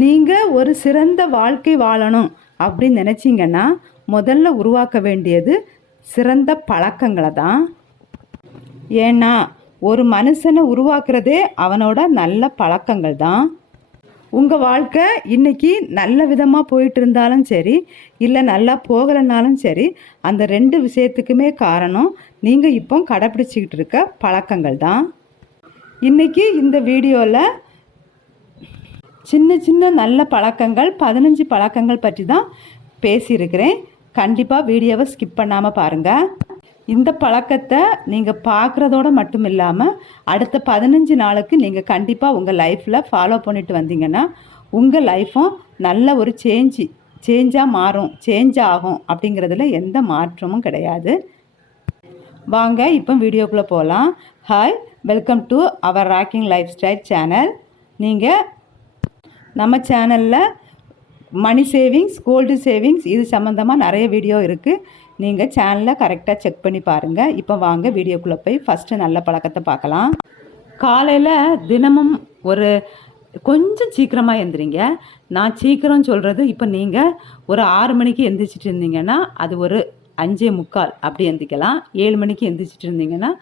நீங்கள் ஒரு சிறந்த வாழ்க்கை வாழணும் அப்படின்னு நினச்சிங்கன்னா முதல்ல உருவாக்க வேண்டியது சிறந்த பழக்கங்களை தான். ஏன்னா ஒரு மனுஷனை உருவாக்குறதே அவனோட நல்ல பழக்கங்கள் தான். உங்கள் வாழ்க்கை இன்றைக்கி நல்ல விதமாக போயிட்டு இருந்தாலும் சரி, இல்லை நல்லா போகலைனாலும் சரி, அந்த 2 விஷயத்துக்குமே காரணம் நீங்கள் இப்போ கடைப்பிடிச்சிக்கிட்டு இருக்க பழக்கங்கள் தான். இன்றைக்கி இந்த வீடியோவில் சின்ன சின்ன நல்ல பழக்கங்கள் 15 பழக்கங்கள் பற்றி தான் பேசியிருக்கிறேன். கண்டிப்பாக வீடியோவை ஸ்கிப் பண்ணாமல் பாருங்கள். இந்த பழக்கத்தை நீங்கள் பார்க்குறதோடு மட்டும் இல்லாமல் அடுத்த 15 நாளுக்கு நீங்கள் கண்டிப்பாக உங்கள் லைஃப்பில் ஃபாலோ பண்ணிட்டு வந்தீங்கன்னா உங்கள் லைஃப்பும் நல்ல ஒரு சேஞ்சாக மாறும், சேஞ்ச் ஆகும். அப்படிங்கிறதுல எந்த மாற்றமும் கிடையாது. வாங்க இப்போ வீடியோக்குள்ளே போகலாம். Hi, welcome to our rocking lifestyle channel. நீங்கள் நம்ம சேனலில் மணி சேவிங்ஸ், கோல்டு சேவிங்ஸ் இது சம்மந்தமாக நிறைய வீடியோ இருக்குது. நீங்கள் சேனலை கரெக்டாக செக் பண்ணி பாருங்கள். இப்போ வாங்க வீடியோக்குள்ளே போய் ஃபஸ்ட்டு நல்ல பழக்கத்தை பார்க்கலாம். காலையில் தினமும் கொஞ்சம் சீக்கிரமாக எழுந்திரிங்க. நான் சீக்கிரம் சொல்கிறது, இப்போ நீங்கள் ஒரு 6 மணிக்கு எந்திரிச்சிட்டு இருந்தீங்கன்னா அது ஒரு 5:45 அப்படி எந்திரிக்கலாம். 7 மணிக்கு எந்திரிச்சிட்டு இருந்தீங்கன்னா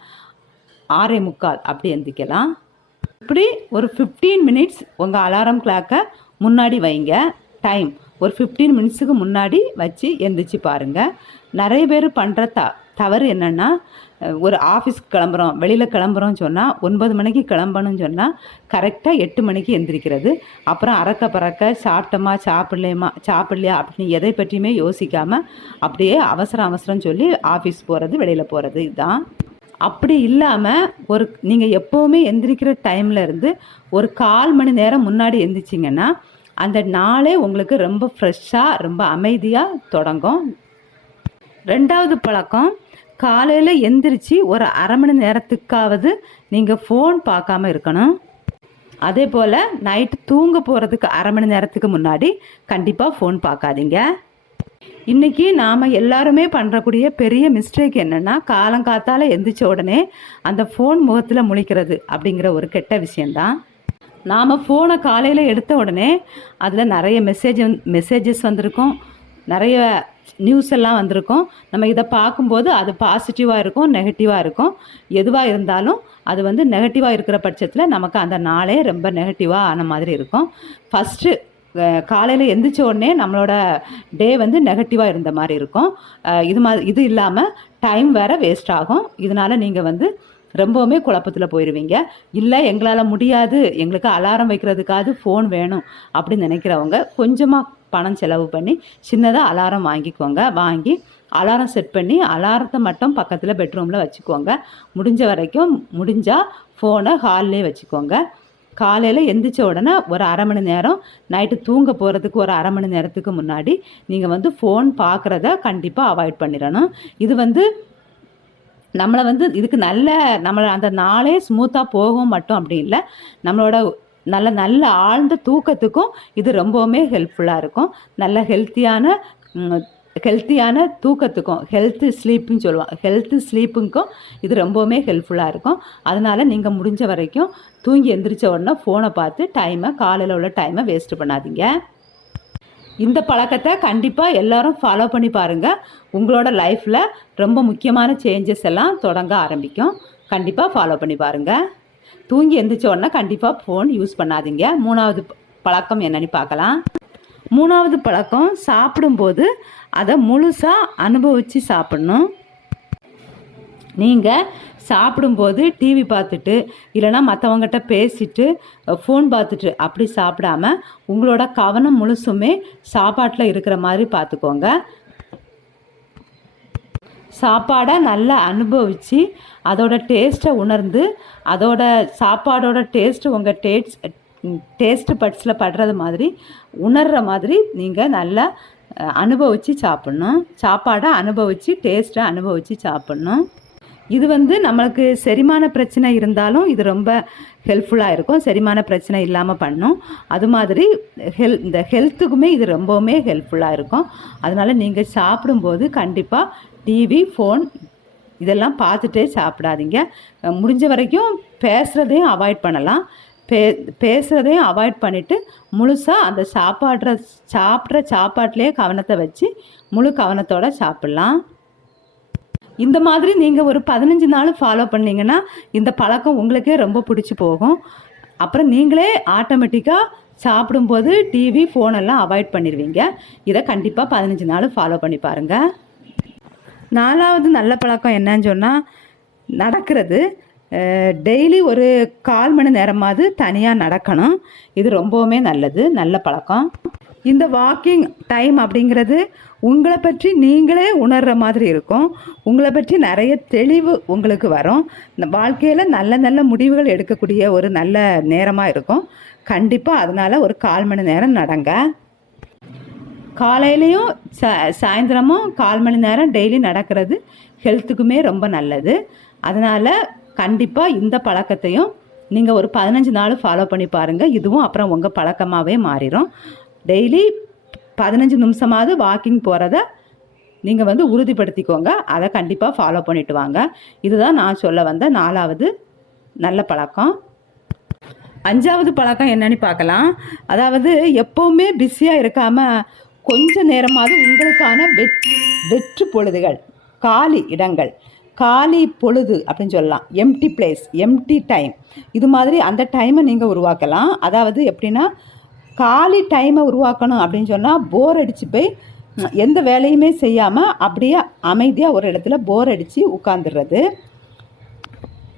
6:45 அப்படி எந்திரிக்கலாம். இப்படி ஒரு 15 மினிட்ஸ் உங்கள் அலாரம் கிளாக்கை முன்னாடி வைங்க. டைம் ஒரு 15 மினிட்ஸுக்கு முன்னாடி வச்சு எந்திரிச்சு பாருங்கள். நிறைய பேர் பண்ணுற தவறு என்னென்னா, ஒரு ஆஃபீஸ்க்கு கிளம்புறோம், வெளியில் கிளம்புறோன்னு சொன்னால் 9 மணிக்கு கிளம்பணும்னு சொன்னால் கரெக்டாக 8 மணிக்கு எந்திரிக்கிறது. அப்புறம் அறக்க பறக்க சாப்பிட்டோமா சாப்பிட்லையா அப்படின்னு எதை பற்றியுமே யோசிக்காமல் அப்படியே அவசரம் சொல்லி ஆஃபீஸ் போகிறது, வெளியில் போகிறது. இதுதான். அப்படி இல்லாமல் நீங்கள் எப்போவுமே எந்திரிக்கிற டைமில் இருந்து ஒரு 1/4 மணி நேரம் முன்னாடி எந்திரிச்சிங்கன்னா அந்த நாளே உங்களுக்கு ரொம்ப ஃப்ரெஷ்ஷாக, ரொம்ப அமைதியாக தொடங்கும். 2வது பழக்கம், காலையில் எந்திரிச்சு ஒரு 1/2 மணி நேரத்துக்காவது நீங்கள் ஃபோன் பார்க்காம இருக்கணும். அதே போல் நைட்டு தூங்க போகிறதுக்கு 1/2 மணி நேரத்துக்கு முன்னாடி கண்டிப்பாக ஃபோன் பார்க்காதீங்க. இன்றைக்கி நாம் எல்லாருமே பண்ணுறக்கூடிய பெரிய மிஸ்டேக் என்னென்னா, காலங்காத்தால் எந்திரிச்ச உடனே அந்த ஃபோன் முகத்தில் முழிக்கிறது அப்படிங்கிற ஒரு கெட்ட விஷயந்தான். நாம் ஃபோனை காலையில் எடுத்த உடனே அதில் நிறைய மெசேஜஸ் வந்திருக்கும், நிறைய நியூஸ் எல்லாம் வந்திருக்கும். நம்ம இதை பார்க்கும்போது அது பாசிட்டிவாக இருக்கும், நெகட்டிவாக இருக்கும். எதுவாக இருந்தாலும் அது நெகட்டிவாக இருக்கிற பட்சத்தில் நமக்கு அந்த நாளே ரொம்ப நெகட்டிவாக ஆன மாதிரி இருக்கும். ஃபஸ்ட்டு காலையில் எந்திரிச்ச உடனே நம்மளோட டே நெகட்டிவாக இருந்த மாதிரி இருக்கும். இது இல்லாமல் டைம் வேறு வேஸ்ட் ஆகும். இதனால் நீங்கள் ரொம்பவுமே குழப்பத்தில் போயிடுவீங்க. இல்லை எங்களால் முடியாது, எங்களுக்கு அலாரம் வைக்கிறதுக்காவது ஃபோன் வேணும் அப்படின்னு நினைக்கிறவங்க கொஞ்சமாக பணம் செலவு பண்ணி சின்னதாக அலாரம் வாங்கிக்கோங்க. வாங்கி அலாரம் செட் பண்ணி அலாரத்தை மட்டும் பக்கத்தில் பெட்ரூமில் வச்சுக்கோங்க. முடிஞ்சால் ஃபோனை ஹால்லே வச்சுக்கோங்க. காலையில் எந்திரிச்ச உடனே ஒரு 1/2 மணி நேரம், நைட்டு தூங்க போகிறதுக்கு ஒரு 1/2 மணி நேரத்துக்கு முன்னாடி நீங்கள் ஃபோன் பார்க்குறத கண்டிப்பாக அவாய்ட் பண்ணிடணும். இது நம்மளை இதுக்கு நம்மளை அந்த நாளே ஸ்மூத்தாக போகும் மட்டும் அப்படி இல்லை, நம்மளோட நல்ல ஆழ்ந்த தூக்கத்துக்கும் இது ரொம்பவுமே ஹெல்ப்ஃபுல்லாக இருக்கும். நல்ல ஹெல்த்தியான தூக்கத்துக்கும், ஹெல்த்து ஸ்லீப்புக்கும் இது ரொம்பவுமே ஹெல்ப்ஃபுல்லாக இருக்கும். அதனால் நீங்கள் முடிஞ்ச வரைக்கும் தூங்கி எந்திரிச்ச உடனே ஃபோனை பார்த்து காலையில் உள்ள டைமை வேஸ்ட்டு பண்ணாதீங்க. இந்த பழக்கத்தை கண்டிப்பாக எல்லோரும் ஃபாலோ பண்ணி பாருங்கள். உங்களோட லைஃப்பில் ரொம்ப முக்கியமான சேஞ்சஸ் எல்லாம் தொடங்க ஆரம்பிக்கும். கண்டிப்பாக ஃபாலோ பண்ணி பாருங்கள். தூங்கி எந்திரிச்ச உடனே கண்டிப்பாக ஃபோன் யூஸ் பண்ணாதீங்க. 3வது பழக்கம் என்னன்னு பார்க்கலாம். 3வது பழக்கம், சாப்பிடும்போது அதை முழுசாக அனுபவித்து சாப்பிட்ணும். நீங்கள் சாப்பிடும்போது டிவி பார்த்துட்டு இல்லைனா மற்றவங்ககிட்ட பேசிட்டு ஃபோன் பார்த்துட்டு அப்படி சாப்பிடாம உங்களோட கவனம் முழுசுமே சாப்பாட்டில் இருக்கிற மாதிரி பார்த்துக்கோங்க. சாப்பாடை நல்லா அனுபவித்து அதோட டேஸ்ட்டை உணர்ந்து அதோட சாப்பாடோட டேஸ்ட்டு உங்கள் டேஸ்ட்டு பட்ஸில் படுறது மாதிரி உணர்கிற மாதிரி நீங்கள் நல்லா அனுபவித்து சாப்பிட்ணும். சாப்பாடை அனுபவித்து டேஸ்ட்டை அனுபவித்து சாப்பிட்ணும். இது நம்மளுக்கு செரிமான பிரச்சனை இருந்தாலும் இது ரொம்ப ஹெல்ப்ஃபுல்லாக இருக்கும். செரிமான பிரச்சனை இல்லாமல் பண்ணும். அது மாதிரி இந்த ஹெல்த்துக்குமே இது ரொம்பவுமே ஹெல்ப்ஃபுல்லாக இருக்கும். அதனால் நீங்கள் சாப்பிடும்போது கண்டிப்பாக டிவி, ஃபோன் இதெல்லாம் பார்த்துட்டே சாப்பிடாதீங்க. முடிஞ்ச வரைக்கும் பேசுகிறதையும் அவாய்ட் பண்ணலாம். பே பேசுகிறதையும் அவாய்ட் பண்ணிவிட்டு முழுசாக அந்த சாப்பிட்ற சாப்பாட்டிலே கவனத்தை வச்சு முழு கவனத்தோடு சாப்பிட்லாம். இந்த மாதிரி நீங்கள் ஒரு 15 நாள் ஃபாலோ பண்ணிங்கன்னா இந்த பழக்கம் உங்களுக்கே ரொம்ப பிடிச்சி போகும். அப்புறம் நீங்களே ஆட்டோமேட்டிக்காக சாப்பிடும்போது டிவி ஃபோனெல்லாம் அவாய்ட் பண்ணிடுவீங்க. இதை கண்டிப்பாக 15 நாள் ஃபாலோ பண்ணி பாருங்கள். 4வது நல்ல பழக்கம் என்னன்னு சொன்னால் நடக்கிறது. டெய்லி ஒரு 1/4 மணி நேரமாவது தனியாக நடக்கணும். இது ரொம்பவுமே நல்ல பழக்கம். இந்த வாக்கிங் டைம் அப்படிங்கிறது உங்களை பற்றி நீங்களே உணர்கிற மாதிரி இருக்கும். உங்களை பற்றி நிறைய தெளிவு உங்களுக்கு வரும். இந்த வாழ்க்கையில் நல்ல முடிவுகள் எடுக்கக்கூடிய ஒரு நல்ல நேரமாக இருக்கும். கண்டிப்பாக அதனால் ஒரு 1/4 மணி நேரம் நடங்க. காலையிலையும் சாயந்தரமும் 1/4 மணி நேரம் டெய்லி நடக்கிறது ஹெல்த்துக்குமே ரொம்ப நல்லது. அதனால் கண்டிப்பாக இந்த பழக்கத்தையும் நீங்கள் ஒரு 15 நாள் ஃபாலோ பண்ணி பாருங்கள். இதுவும் அப்புறம் உங்கள் பழக்கமாகவே மாறிடும். டெய்லி 15 நிமிஷமாவது வாக்கிங் போகிறத நீங்கள் உறுதிப்படுத்திக்கோங்க. அதை கண்டிப்பாக ஃபாலோ பண்ணிட்டு வாங்க. இதுதான் நான் சொல்ல வந்த 4வது நல்ல பழக்கம். 5வது பழக்கம் என்னன்னு பார்க்கலாம். அதாவது எப்போவுமே பிஸியாக இருக்காமல் கொஞ்ச நேரமாவது உங்களுக்கான வெற்று பொழுதுகள், காலி இடங்கள், காலி பொழுது அப்படின்னு சொல்லலாம், எம்டி பிளேஸ், எம்டி டைம், இது மாதிரி அந்த டைமை நீங்கள் உருவாக்கலாம். அதாவது எப்படின்னா காலி டைமை உருவாக்கணும் அப்படின்னு சொன்னால் போர் அடித்து போய் எந்த வேலையுமே செய்யாமல் அப்படியே அமைதியாக ஒரு இடத்துல போர் அடித்து உட்காந்துடுறது.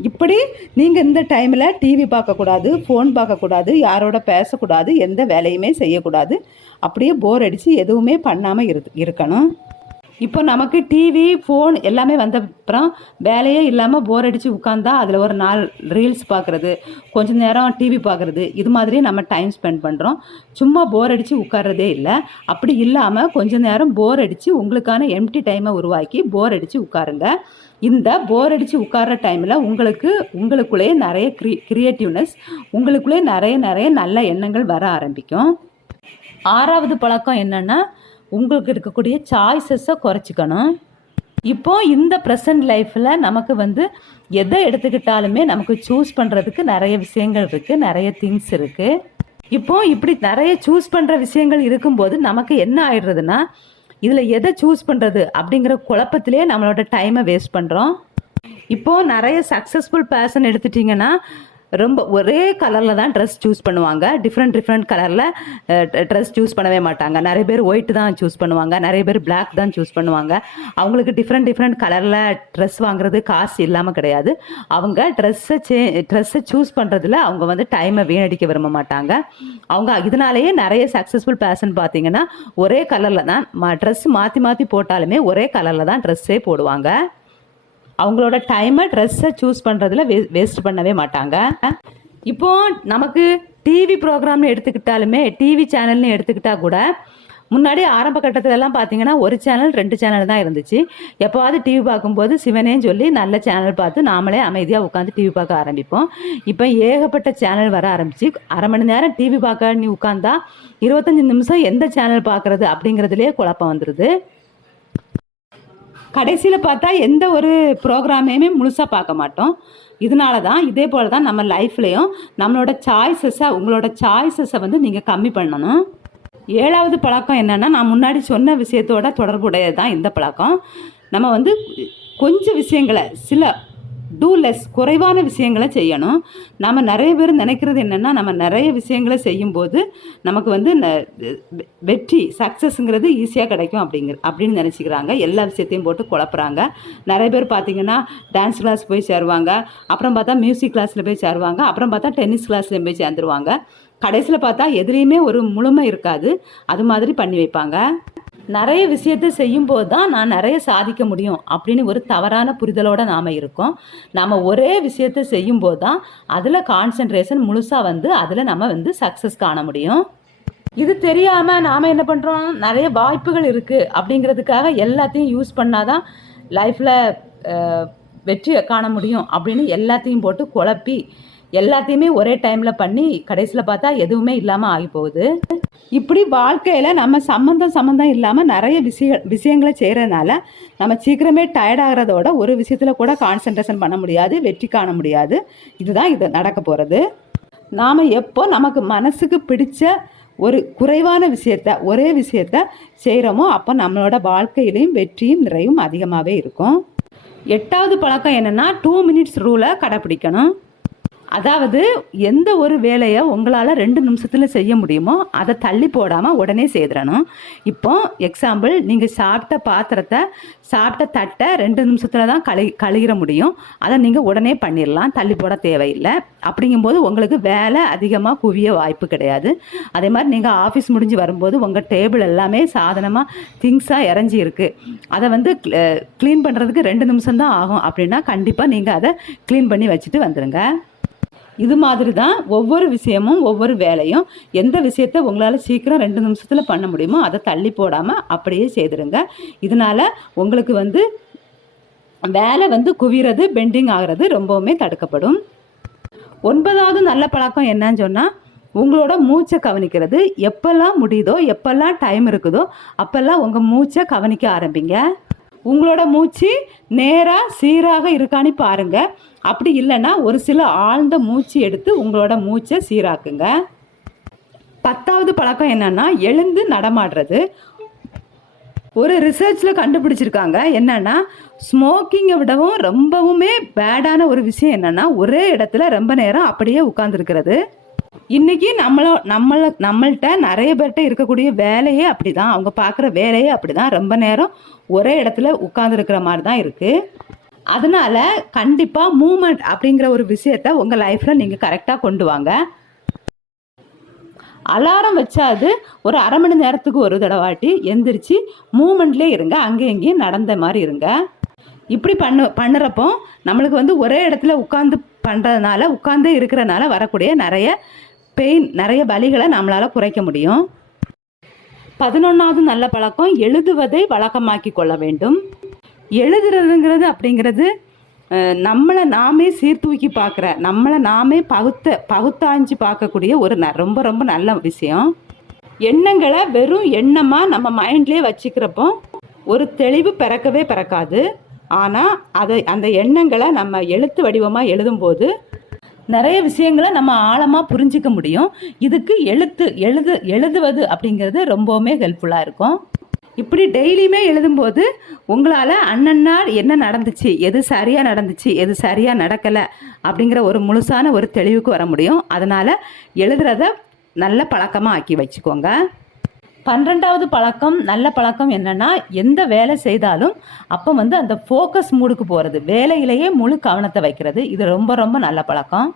இப்படி நீங்கள் இந்த டைமில் டிவி பார்க்கக்கூடாது, ஃபோன் பார்க்கக்கூடாது, யாரோட பேசக்கூடாது, எந்த வேலையுமே செய்யக்கூடாது. அப்படியே போர் அடித்து எதுவுமே பண்ணாமல் இருக்கணும். இப்போ நமக்கு டிவி ஃபோன் எல்லாமே வந்த அப்புறம் வேலையே இல்லாமல் போர் அடித்து உட்காந்தா அதில் ஒரு 4 ரீல்ஸ் பார்க்குறது, கொஞ்சம் நேரம் டிவி பார்க்குறது, இது மாதிரி நம்ம டைம் ஸ்பெண்ட் பண்ணுறோம். சும்மா போர் அடித்து உட்கார்றதே இல்லை. அப்படி இல்லாமல் கொஞ்சம் நேரம் போர் அடித்து உங்களுக்கான எம்டி டைமை உருவாக்கி போர் அடித்து உட்காருங்க. இந்த போர் அடித்து உட்கார்ற டைமில் உங்களுக்குள்ளேயே நிறைய கிரியேட்டிவ்னஸ், உங்களுக்குள்ளே நிறைய நல்ல எண்ணங்கள் வர ஆரம்பிக்கும். 6வது பழக்கம் என்னென்னா உங்களுக்கு இருக்கக்கூடிய சாய்ஸஸை குறைச்சிக்கணும். இப்போது இந்த ப்ரெசன்ட் லைஃப்பில் நமக்கு எதை எடுத்துக்கிட்டாலுமே நமக்கு சூஸ் பண்ணுறதுக்கு நிறைய விஷயங்கள் இருக்குது, நிறைய திங்ஸ் இருக்குது. இப்போது இப்படி நிறைய சூஸ் பண்ணுற விஷயங்கள் இருக்கும்போது நமக்கு என்ன ஆயிடுறதுன்னா இதில் எதை சூஸ் பண்ணுறது அப்படிங்கிற குழப்பத்திலே நம்மளோட டைமை வேஸ்ட் பண்ணுறோம். இப்போது நிறைய சக்ஸஸ்ஃபுல் பர்சன் எடுத்துட்டிங்கன்னா ரொம்ப ஒரே கலரில் தான் ட்ரெஸ் சூஸ் பண்ணுவாங்க. டிஃப்ரெண்ட் கலரில் ட்ரெஸ் சூஸ் பண்ணவே மாட்டாங்க. நிறைய பேர் ஒயிட் தான் சூஸ் பண்ணுவாங்க, நிறைய பேர் பிளாக் தான் சூஸ் பண்ணுவாங்க. அவங்களுக்கு டிஃப்ரெண்ட் கலரில் ட்ரெஸ் வாங்குறது காசு இல்லாமல் கிடையாது. அவங்க ட்ரெஸ்ஸை சூஸ் பண்ணுறதுல அவங்க டைமை வீணடிக்க விரும்ப மாட்டாங்க. அவங்க இதனாலேயே நிறைய சக்ஸஸ்ஃபுல் பர்சன் பார்த்தீங்கன்னா ஒரே கலரில் தான் ட்ரெஸ் மாற்றி போட்டாலுமே ஒரே கலரில் தான் ட்ரெஸ்ஸே போடுவாங்க. அவங்களோட டைமை ட்ரெஸ்ஸை சூஸ் பண்ணுறதுல வேஸ்ட் பண்ணவே மாட்டாங்க. இப்போது நமக்கு டிவி ப்ரோக்ராம்னு எடுத்துக்கிட்டாலுமே, டிவி சேனல்னு எடுத்துக்கிட்டால் கூட முன்னாடி ஆரம்ப கட்டத்திலலாம் பார்த்தீங்கன்னா 1 சேனல் 2 சேனல் தான் இருந்துச்சு. எப்போவாவது டிவி பார்க்கும்போது சிவனேன்னு சொல்லி நல்ல சேனல் பார்த்து நாமளே அமைதியாக உட்காந்து டிவி பார்க்க ஆரம்பிப்போம். இப்போ ஏகப்பட்ட சேனல் வர ஆரம்பிச்சு. அரை மணி நேரம் டிவி பார்க்க நீ உட்காந்தா 25 நிமிஷம் எந்த சேனல் பார்க்குறது அப்படிங்கிறதுலே குழப்பம் வந்துடுது. கடைசியில் பார்த்தா எந்த ஒரு ப்ரோக்ராமையுமே முழுசாக பார்க்க மாட்டோம். இதனால தான் இதே போல் தான் நம்ம லைஃப்லேயும் உங்களோட சாய்ஸஸை நீங்கள் கம்மி பண்ணணும். 7வது பழக்கம் என்னென்னா நான் முன்னாடி சொன்ன விஷயத்தோட தொடர்புடையது தான் இந்த பழக்கம். நம்ம கொஞ்சம் விஷயங்களை குறைவான விஷயங்களை செய்யணும். நம்ம நிறைய பேர் நினைக்கிறது என்னென்னா நம்ம நிறைய விஷயங்களை செய்யும்போது நமக்கு வெற்றி சக்ஸஸ்ங்கிறது ஈஸியாக கிடைக்கும் அப்படின்னு நினச்சிக்கிறாங்க. எல்லா விஷயத்தையும் போட்டு குழப்புறாங்க. நிறைய பேர் பார்த்திங்கன்னா டான்ஸ் கிளாஸ் போய் சேருவாங்க, அப்புறம் பார்த்தா மியூசிக் கிளாஸில் போய் சேருவாங்க, அப்புறம் பார்த்தா டென்னிஸ் கிளாஸில் போய் சேர்ந்துருவாங்க. கடைசியில் பார்த்தா எதுலேயுமே ஒரு முழுமை இருக்காது. அது மாதிரி பண்ணி வைப்பாங்க. நிறைய விஷயத்தை செய்யும்போது தான் நான் நிறைய சாதிக்க முடியும் அப்படின்னு ஒரு தவறான புரிதலோடு நாம் இருக்கோம். நாம் ஒரே விஷயத்தை செய்யும்போது தான் அதில் கான்சன்ட்ரேஷன் முழுசாக அதில் நம்ம சக்ஸஸ் காண முடியும். இது தெரியாமல் நாம் என்ன பண்ணுறோம், நிறைய வாய்ப்புகள் இருக்குது அப்படிங்கிறதுக்காக எல்லாத்தையும் யூஸ் பண்ணால் தான் லைஃப்பில் வெற்றி காண முடியும் அப்படின்னு எல்லாத்தையும் போட்டு குழப்பி எல்லாத்தையுமே ஒரே டைமில் பண்ணி கடைசியில் பார்த்தா எதுவுமே இல்லாமல் ஆகி போகுது. இப்படி வாழ்க்கையில் நம்ம சம்மந்தம் இல்லாமல் நிறைய விஷயங்களை செய்கிறதுனால நம்ம சீக்கிரமே டயர்ட் ஆகிறதோட ஒரு விஷயத்தில் கூட கான்சன்ட்ரேஷன் பண்ண முடியாது, வெற்றி காண முடியாது. இதுதான் இது நடக்க போகிறது. நாம் எப்போ நமக்கு மனசுக்கு பிடிச்ச ஒரு குறைவான விஷயத்த ஒரே விஷயத்த செய்கிறோமோ அப்போ நம்மளோட வாழ்க்கையிலையும் வெற்றியும் நிறையும் அதிகமாகவே இருக்கும். 8வது பழக்கம் என்னென்னா 2 மினிட்ஸ் ரூலை கடைப்பிடிக்கணும். அதாவது எந்த ஒரு வேலையை உங்களால் 2 நிமிஷத்தில் செய்ய முடியுமோ அதை தள்ளி போடாமல் உடனே செய்திடணும். இப்போ எக்ஸாம்பிள், நீங்கள் சாப்பிட்ட பாத்திரத்தை சாப்பிட்ட தட்டை 2 நிமிஷத்தில் தான் கழுகிற முடியும். அதை நீங்கள் உடனே பண்ணிடலாம், தள்ளி போட தேவையில்லை. அப்படிங்கும்போது உங்களுக்கு வேலை அதிகமாக குவிய வாய்ப்பு கிடையாது. அதே மாதிரி நீங்கள் ஆஃபீஸ் முடிஞ்சு வரும்போது உங்கள் டேபிள் எல்லாமே சாதனமாக திங்ஸாக இறஞ்சி இருக்குது, அதை க்ளீன் பண்ணுறதுக்கு 2 நிமிஷம் தான் ஆகும் அப்படின்னா கண்டிப்பாக நீங்கள் அதை க்ளீன் பண்ணி வச்சுட்டு வந்துடுங்க. இது மாதிரி தான் ஒவ்வொரு விஷயமும் ஒவ்வொரு வேலையும். எந்த விஷயத்தை உங்களால் சீக்கிரம் 2 நிமிஷத்தில் பண்ண முடியுமோ அதை தள்ளி போடாமல் அப்படியே செய்துடுங்க. இதனால் உங்களுக்கு வேலை குவிறது, பெண்டிங் ஆகிறது ரொம்பவுமே தடுக்கப்படும். 9வது நல்ல பழக்கம் என்னன்னு சொன்னால், உங்களோட மூச்சை கவனிக்கிறது. எப்பெல்லாம் முடியுதோ, எப்பெல்லாம் டைம் இருக்குதோ அப்போல்லாம் உங்கள் மூச்சை கவனிக்க ஆரம்பிங்க. உங்களோட மூச்சு நேராக சீராக இருக்கான்னு பாருங்கள். அப்படி இல்லைன்னா ஒரு சில ஆழ்ந்த மூச்சு எடுத்து உங்களோட மூச்சை சீராக்குங்க. 10வது பழக்கம் என்னன்னா, எழுந்து நடமாடுறது. ஒரு ரிசர்ச்சில் கண்டுபிடிச்சிருக்காங்க என்னன்னா, ஸ்மோக்கிங்கை விடவும் ரொம்பவுமே பேடான ஒரு விஷயம் என்னன்னா, ஒரே இடத்துல ரொம்ப நேரம் அப்படியே உட்கார்ந்துருக்கிறது. இன்றைக்கி நம்மள்கிட்ட நிறைய பேர்கிட்ட இருக்கக்கூடிய வேலையே அப்படி தான், அவங்க பார்க்குற வேலையே அப்படி தான், ரொம்ப நேரம் ஒரே இடத்துல உட்கார்ந்துருக்கிற மாதிரி தான் இருக்குது. அதனால் கண்டிப்பாக மூமெண்ட் அப்படிங்கிற ஒரு விஷயத்த உங்கள் லைஃப்பில் நீங்கள் கரெக்டாக கொண்டு வாங்க. அலாரம் வச்சாது ஒரு அரை மணி நேரத்துக்கு ஒரு தடவாட்டி எந்திரிச்சு மூமெண்ட்லேயே இருங்க, அங்கேயும் இங்கேயும் நடந்த மாதிரி இருங்க. இப்படி பண்ணுறப்போ நம்மளுக்கு ஒரே இடத்துல உட்காந்து பண்ணுறதுனால, உட்காந்தே இருக்கிறனால வரக்கூடிய நிறைய பெயின், நிறைய வலிகளை நம்மளால் குறைக்க முடியும். 11வது நல்ல பழக்கம், எழுதுவதை வழக்கமாக்கி கொள்ள வேண்டும். எழுதுறதுங்கிறது அப்படிங்கிறது நம்மளை நாமே சீர்தூக்கி பார்க்குற, நம்மளை நாமே பகுத்தாஞ்சு பார்க்கக்கூடிய ஒரு ரொம்ப ரொம்ப நல்ல விஷயம். எண்ணங்களை வெறும் எண்ணமாக நம்ம மைண்ட்லேயே வச்சுக்கிறப்போ ஒரு தெளிவு பிறக்காது. ஆனால் அந்த எண்ணங்களை நம்ம எழுத்து வடிவமாக எழுதும்போது நிறைய விஷயங்களை நம்ம ஆழமாக புரிஞ்சிக்க முடியும். இதுக்கு எழுதுவது அப்படிங்கிறது ரொம்பவுமே ஹெல்ப்ஃபுல்லாக இருக்கும். இப்படி டெய்லியுமே எழுதும்போது உங்களால் அன்னன்னா என்ன நடந்துச்சு, எது சரியாக நடந்துச்சு, எது சரியாக நடக்கலை அப்படிங்கிற ஒரு முழுசான ஒரு தெளிவுக்கு வர முடியும். அதனால் எழுதுறத நல்ல பழக்கமாக ஆக்கி வச்சுக்கோங்க. 12வது பழக்கம், நல்ல பழக்கம் என்னென்னா, எந்த வேலை செய்தாலும் அப்போ அந்த ஃபோக்கஸ் மூடுக்கு போகிறது, வேலையிலேயே முழு கவனத்தை வைக்கிறது. இது ரொம்ப ரொம்ப நல்ல பழக்கம்.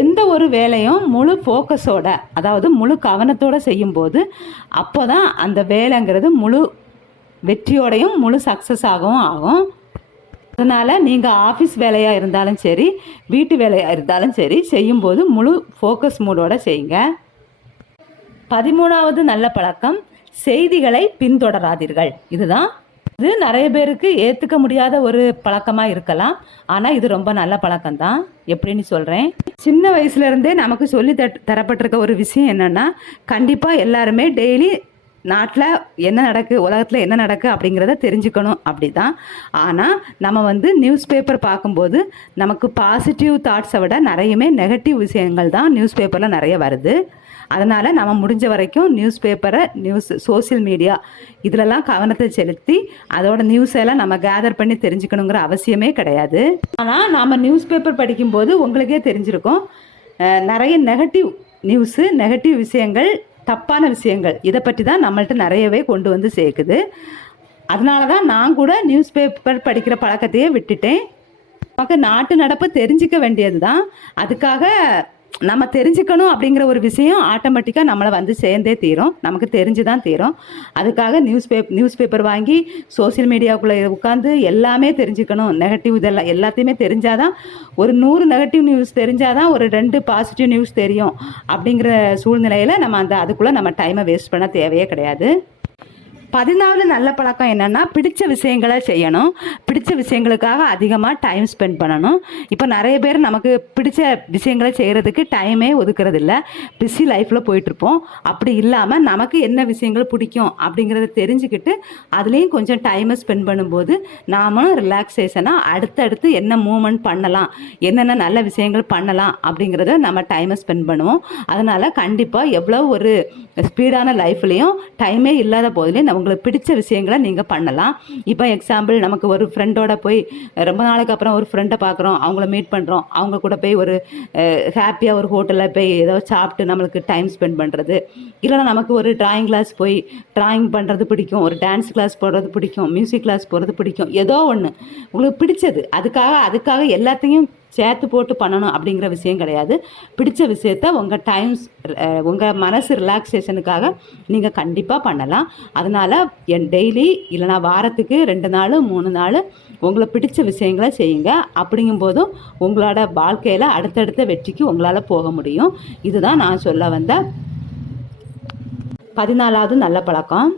எந்த ஒரு வேலையும் முழு ஃபோக்கஸோட, அதாவது முழு கவனத்தோடு செய்யும்போது அப்போ தான் அந்த வேலைங்கிறது முழு வெற்றியோடையும் முழு சக்ஸஸாகவும் ஆகும். அதனால் நீங்கள் ஆஃபீஸ் வேலையாக இருந்தாலும் சரி, வீட்டு வேலையாக இருந்தாலும் சரி, செய்யும்போது முழு ஃபோக்கஸ் மூடோடு செய்யுங்க. 13வது நல்ல பழக்கம், செய்திகளை பின்தொடராதீர்கள். இது நிறைய பேருக்கு ஏற்றுக்க முடியாத ஒரு பழக்கமாக இருக்கலாம். ஆனால் இது ரொம்ப நல்ல பழக்கம்தான். எப்படின்னு சொல்கிறேன். சின்ன வயசுலேருந்தே நமக்கு சொல்லி தரப்பட்டிருக்க ஒரு விஷயம் என்னென்னா, கண்டிப்பாக எல்லாருமே டெய்லி நாட்டில் என்ன நடக்கு, உலகத்தில் என்ன நடக்கு அப்படிங்கிறத தெரிஞ்சுக்கணும் அப்படி தான். ஆனால் நம்ம நியூஸ் பேப்பர் பார்க்கும்போது நமக்கு பாசிட்டிவ் தாட்ஸை விட நிறையுமே நெகட்டிவ் விஷயங்கள் தான் நியூஸ் பேப்பரில் நிறைய வருது. அதனால் நம்ம முடிஞ்ச வரைக்கும் நியூஸ் பேப்பரை, சோசியல் மீடியா இதிலெல்லாம் கவனத்தை செலுத்தி அதோட நியூஸெல்லாம் நம்ம கேதர் பண்ணி தெரிஞ்சுக்கணுங்கிற அவசியமே கிடையாது. ஆனால் நாம் நியூஸ் பேப்பர் படிக்கும்போது உங்களுக்கே தெரிஞ்சிருக்கும், நிறைய நெகட்டிவ் நியூஸு, நெகட்டிவ் விஷயங்கள், தப்பான விஷயங்கள் இதை பற்றி தான் நம்மள்ட்ட நிறையவே கொண்டு சேர்க்குது. அதனால தான் நான் கூட நியூஸ் பேப்பர் படிக்கிற பழக்கத்தையே விட்டுட்டேன். நமக்கு நாட்டு நடப்பு தெரிஞ்சிக்க வேண்டியது தான். அதுக்காக நம்ம தெரிஞ்சுக்கணும் அப்படிங்கிற ஒரு விஷயம் ஆட்டோமேட்டிக்காக நம்மளை சேர்ந்தே தீரும், நமக்கு தெரிஞ்சு தான் தீரும். அதுக்காக நியூஸ் பேப்பர் வாங்கி சோசியல் மீடியாவுக்குள்ளே உட்காந்து எல்லாமே தெரிஞ்சுக்கணும், நெகட்டிவ் இதெல்லாம் எல்லாத்தையுமே தெரிஞ்சாதான், ஒரு 100 நெகட்டிவ் நியூஸ் தெரிஞ்சாதான் ஒரு 2 பாசிட்டிவ் நியூஸ் தெரியும். அப்படிங்கிற சூழ்நிலையில் நம்ம அதுக்குள்ளே நம்ம டைமை வேஸ்ட் பண்ண தேவையே கிடையாது. 14 நல்ல பழக்கம் என்னென்னா, பிடிச்ச விஷயங்களை செய்யணும். பிடிச்ச விஷயங்களுக்காக அதிகமாக டைம் ஸ்பெண்ட் பண்ணணும். இப்போ நிறைய பேர் நமக்கு பிடிச்ச விஷயங்களை செய்கிறதுக்கு டைமே ஒதுக்குறதில்ல. பிஸி லைஃப்பில் போயிட்டுருப்போம். அப்படி இல்லாமல் நமக்கு என்ன விஷயங்கள் பிடிக்கும் அப்படிங்கிறத தெரிஞ்சுக்கிட்டு அதுலேயும் கொஞ்சம் டைமை ஸ்பெண்ட் பண்ணும்போது நாமளும் ரிலாக்ஸேஷனாக அடுத்தடுத்து என்ன மூவ்மெண்ட் பண்ணலாம், என்னென்ன நல்ல விஷயங்கள் பண்ணலாம் அப்படிங்கிறத நம்ம டைமை ஸ்பெண்ட் பண்ணுவோம். அதனால் கண்டிப்பாக எவ்வளோ ஒரு ஸ்பீடான லைஃப்லேயும் டைமே இல்லாத போதிலையும் உங்களுக்கு பிடிச்ச விஷயங்களை நீங்கள் பண்ணலாம். இப்போ எக்ஸாம்பிள், நமக்கு ஒரு ஃப்ரெண்டோட போய் ரொம்ப நாளைக்கு அப்புறம் ஒரு ஃப்ரெண்டை பார்க்குறோம், அவங்கள மீட் பண்ணுறோம், அவங்க கூட போய் ஒரு ஹாப்பியாக ஒரு ஹோட்டலில் போய் ஏதோ சாப்பிட்டு நம்மளுக்கு டைம் ஸ்பெண்ட் பண்ணுறது. இல்லைனா நமக்கு ஒரு ட்ராயிங் கிளாஸ் போய் ட்ராயிங் பண்ணுறது பிடிக்கும், ஒரு டான்ஸ் கிளாஸ் போடுறது பிடிக்கும், மியூசிக் கிளாஸ் போகிறது பிடிக்கும், ஏதோ ஒன்று உங்களுக்கு பிடிச்சது. அதுக்காக எல்லாத்தையும் சேர்த்து போட்டு பண்ணணும் அப்படிங்கிற விஷயம் கிடையாது. பிடிச்ச விஷயத்த உங்கள் மனசு ரிலாக்ஸேஷனுக்காக நீங்கள் கண்டிப்பாக பண்ணலாம். அதனால் டெய்லி இல்லைனா வாரத்துக்கு 2 நாள் 3 நாள் உங்களை பிடிச்ச விஷயங்களை செய்யுங்க. அப்படிங்கும்போதும் உங்களோட வாழ்க்கையில் அடுத்தடுத்த வெற்றிக்கு உங்களால் போக முடியும். இதுதான் நான் சொல்ல வந்த 14வது நல்ல பழக்கம்.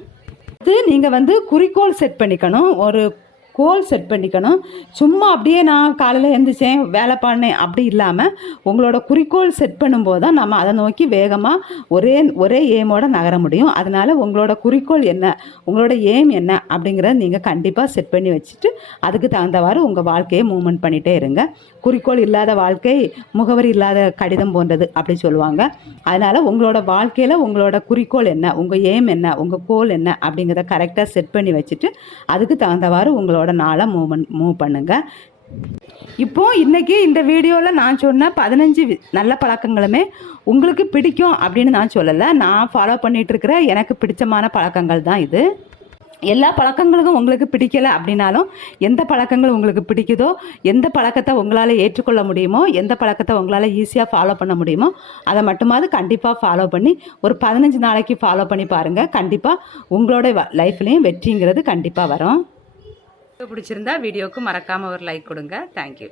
இது நீங்கள் குறிக்கோள் செட் பண்ணிக்கணும். ஒரு கோல் செட் பண்ணிக்கணும். சும்மா அப்படியே நான் காலையில் எழுந்திரிச்சேன் வேலை பண்ணேன் அப்படி இல்லாமல் உங்களோட குறிக்கோள் செட் பண்ணும்போது தான் நம்ம அதை நோக்கி வேகமாக ஒரே எய்மோட நகர முடியும். அதனால் உங்களோட குறிக்கோள் என்ன, உங்களோட எய்ம் என்ன அப்படிங்கிறத நீங்கள் கண்டிப்பாக செட் பண்ணி வச்சுட்டு அதுக்கு தகுந்தவாறு உங்கள் வாழ்க்கையை மூவ்மெண்ட் பண்ணிகிட்டே இருங்க. குறிக்கோள் இல்லாத வாழ்க்கை முகவரி இல்லாத கடிதம் போன்றது அப்படி சொல்லுவாங்க. அதனால் உங்களோட வாழ்க்கையில் உங்களோட குறிக்கோள் என்ன, உங்கள் எய்ம் என்ன, உங்கள் கோல் என்ன அப்படிங்கிறத கரெக்டாக செட் பண்ணி வச்சுட்டு அதுக்கு தகுந்தவாறு உங்களோட நாளை மூவ் பண்ணுங்க. இப்போ இன்னைக்கு இந்த வீடியோவில் நான் சொன்ன 15 நல்ல பழக்கங்களுமே உங்களுக்கு பிடிக்கும் அப்படின்னு நான் சொல்லலை. நான் ஃபாலோ பண்ணிட்டு இருக்கிற எனக்கு பிடிச்சமான பழக்கங்கள் தான் இது. எல்லா பழக்கங்களுக்கும் உங்களுக்கு பிடிக்கலை அப்படின்னாலும் எந்த பழக்கங்கள் உங்களுக்கு பிடிக்குதோ, எந்த பழக்கத்தை உங்களால் ஏற்றுக்கொள்ள முடியுமோ, எந்த பழக்கத்தை உங்களால் ஈஸியாக ஃபாலோ பண்ண முடியுமோ அதை மட்டுமாவது கண்டிப்பாக ஃபாலோ பண்ணி ஒரு 15 நாளைக்கு ஃபாலோ பண்ணி பாருங்கள். கண்டிப்பாக உங்களோட லைஃப்லேயும் வெற்றிங்கிறது கண்டிப்பாக வரும். பிடிச்சிருந்தா வீடியோவுக்கு மறக்காமல் ஒரு லைக் கொடுங்க. தேங்க்யூ.